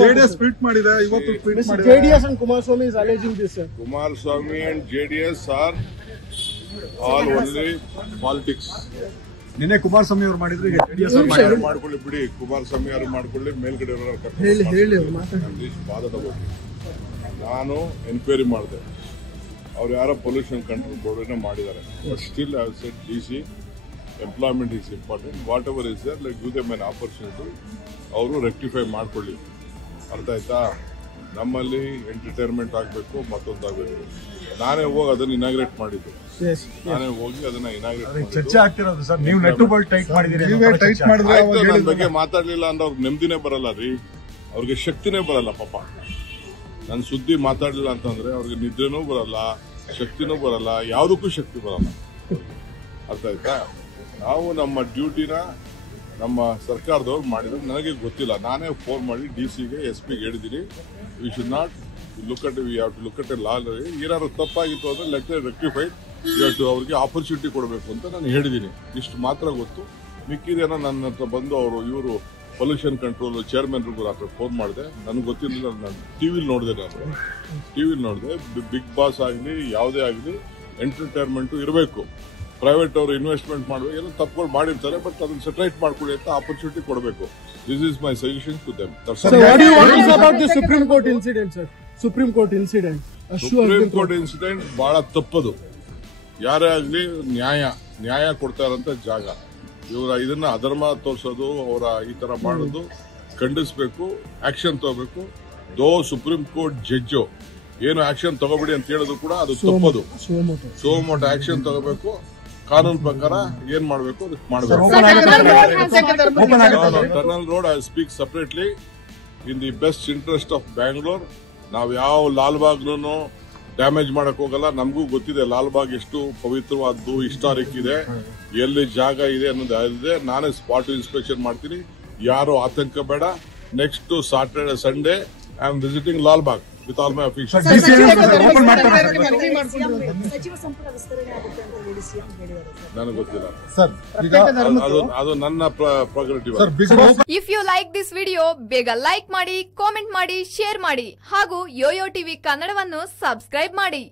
JDS tweet ಮಾಡಿದೆ ಇವತ್ತು tweet ಮಾಡಿದೆ. JDS and Kumaraswamy is alleging this, sir. Kumaraswamy and JDS are all only politics. ನಿನ್ನೆ ಕುಮಾರಸ್ವಾಮಿ ಅವರು ಮಾಡಿದ್ರು, ಈಗ JDS ಮಾಡ್ಕೊಳ್ಳಿ ಬಿಡಿ, ಕುಮಾರಸ್ವಾಮಿ ಅವರು ಮಾಡ್ಕೊಳ್ಳಿ, ಮೇಲ್ಗಡೆ ಬಾಧದ ಬಗ್ಗೆ ನಾನು ಎನ್ಕ್ವೈರಿ ಮಾಡಿದೆ. ಅವ್ರು ಯಾರೋ ಪೊಲ್ಯೂಷನ್ ಕಂಟ್ರೋಲ್ ಬೋರ್ಡ್ ಮಾಡಿದ್ದಾರೆ. But still I said DC employment is important. Whatever is there, like give them an opportunity. ಅವರು ರೆಕ್ಟಿಫೈ ಮಾಡ್ಕೊಳ್ಳಿ. ಅರ್ಥ ಆಯ್ತಾ? ನಮ್ಮಲ್ಲಿ ಎಂಟರ್ಟೈನ್ಮೆಂಟ್ ಆಗಬೇಕು, ಮತ್ತೊಂದಾಗಬೇಕು. ನಾನೇ ಹೋಗಿ ಅದನ್ನ ಇನಾಗ್ರೇಟ್ ಮಾಡಿದ್ದು. ನಾನೇ ಹೋಗಿ ಅದನ್ನ ಇನಾಗ್ರೇಟ್ ಚರ್ಚೆ ಆಗ್ತಿರೋದು ಸರ್. ನೀವು ನೆಟ್ ಬಾಲ್ ಟೈಟ್ ಮಾಡಿದಿರಿ. ನನ್ನ ಬಗ್ಗೆ ಮಾತಾಡ್ಲಿಲ್ಲ ಅಂದ್ರೆ ಅವ್ರಿಗೆ ನೆಮ್ಮದಿನೇ ಬರಲ್ಲ ರೀ, ಅವ್ರಿಗೆ ಶಕ್ತಿನೇ ಬರಲ್ಲ. ಪಾಪ ನನ್ನ ಸುದ್ದಿ ಮಾತಾಡ್ಲಿಲ್ಲ ಅಂತಂದ್ರೆ ಅವ್ರಿಗೆ ನಿದ್ರೆನೂ ಬರಲ್ಲ, ಶಕ್ತಿನೂ ಬರಲ್ಲ, ಯಾವುದಕ್ಕೂ ಶಕ್ತಿ ಬರಲ್ಲ. ಅರ್ಥ ಆಯ್ತಾ? ನಾವು ನಮ್ಮ ಡ್ಯೂಟಿನ ನಮ್ಮ ಸರ್ಕಾರದವ್ರು ಮಾಡಿದ್ರೆ ನನಗೆ ಗೊತ್ತಿಲ್ಲ. ನಾನೇ ಫೋನ್ ಮಾಡಿ DCಗೆ SP ಗೆ ಹೇಳಿದ್ದೀನಿ, we should not look at a law. ಏನಾದ್ರು ತಪ್ಪಾಗಿತ್ತು ಅಂದ್ರೆ ಲೆಟ್ ರೆಕ್ಟಿಫೈಡ್, ಇವತ್ತು ಅವ್ರಿಗೆ ಆಪರ್ಚುನಿಟಿ ಕೊಡಬೇಕು ಅಂತ ನಾನು ಹೇಳಿದ್ದೀನಿ. ಇಷ್ಟು ಮಾತ್ರ ಗೊತ್ತು. ಮಿಕ್ಕಿದೇನೋ ನನ್ನ ಹತ್ರ ಬಂದು ಇವರು ಪೊಲ್ಯೂಷನ್ ಕಂಟ್ರೋಲ್ ಚೇರ್ಮನ್ರಿಗೂ ರಾತ್ರಿ ಫೋನ್ ಮಾಡಿದೆ. ನನಗೆ ಗೊತ್ತಿರಲಿಲ್ಲ. ನಾನು ಟಿವಿಲಿ ನೋಡಿದೆ. ಬಿಗ್ ಬಾಸ್ ಆಗಲಿ ಯಾವುದೇ ಆಗಲಿ ಎಂಟರ್ಟೈನ್ಮೆಂಟ್ ಇರಬೇಕು. ಪ್ರೈವೇಟ್ ಅವರು ಇನ್ವೆಸ್ಟ್ಮೆಂಟ್ ಮಾಡಬೇಕು, ಏನೋ ತಪ್ಪುಗಳು ಮಾಡಿರ್ತಾರೆ, ಬಟ್ ಅದನ್ನ ಸೆಟರೇಟ್ ಮಾಡ್ಕೊಳ್ಳಿ ಅಂತ ಆಪರ್ಚುನಿಟಿ ಕೊಡಬೇಕು. This is my suggestion to them. Supreme Court incident, sir? Supreme Court incident ಬಹಳ ತಪ್ಪದು. ಯಾರೇ ಆಗಲಿ ನ್ಯಾಯ ಕೊಡ್ತಾರಂತ ಜಾಗ. ಇವರ ಇದನ್ನ ಅಧರ್ಮ ತೋರಿಸೋದು, ಅವರ ಈ ತರ ಮಾಡೋದು ಖಂಡಿಸಬೇಕು, ಆಕ್ಷನ್ ತಗೋಬೇಕು. ಸುಪ್ರೀಂ ಕೋರ್ಟ್ ಜಡ್ಜು ಏನು ಆಕ್ಷನ್ ತಗೋಬೇಡಿ ಅಂತ ಹೇಳೋದು ಕೂಡ ಅದು ತಪ್ಪದು. ಸೋಮೋಟ ಆಕ್ಷನ್ ತಗೋಬೇಕು. ಕಾನೂನು ಪ್ರಕಾರ ಏನ್ ಮಾಡಬೇಕು ಅದಕ್ಕೆ ಮಾಡಬೇಕು. Tunnel road I speak separately in the best interest of Bangalore. ನಾವು ಯಾವ ಲಾಲ್ಬಾಗ್ನು ಡ್ಯಾಮೇಜ್ ಮಾಡಕ್ ಹೋಗಲ್ಲ. ನಮಗೂ ಗೊತ್ತಿದೆ ಲಾಲ್ಬಾಗ್ ಎಷ್ಟು ಪವಿತ್ರವಾದ್ದು, ಹಿಸ್ಟಾರಿಕ್ ಇದೆ, ಎಲ್ಲಿ ಜಾಗ ಇದೆ ಅನ್ನೋದು ಇದೆ. ನಾನೇ ಸ್ಪಾಟ್ ಇನ್ಸ್ಪೆಕ್ಷನ್ ಮಾಡ್ತೀನಿ. ಯಾರು ಆತಂಕ ಬೇಡ. Next Saturday Sunday I am visiting Lalbagh with all my officials. ನನಗೆ ಗೊತ್ತಿಲ್ಲ ಸರ್, ಅದು ನನ್ನ prerogative. If you like this video, ಬೇಗ ಲೈಕ್ ಮಾಡಿ, ಕಾಮೆಂಟ್ ಮಾಡಿ, ಶೇರ್ ಮಾಡಿ ಹಾಗೂ ಯೋಯೋ ಟಿವಿ ಕನ್ನಡವನ್ನು ಸಬ್ಸ್ಕ್ರೈಬ್ ಮಾಡಿ.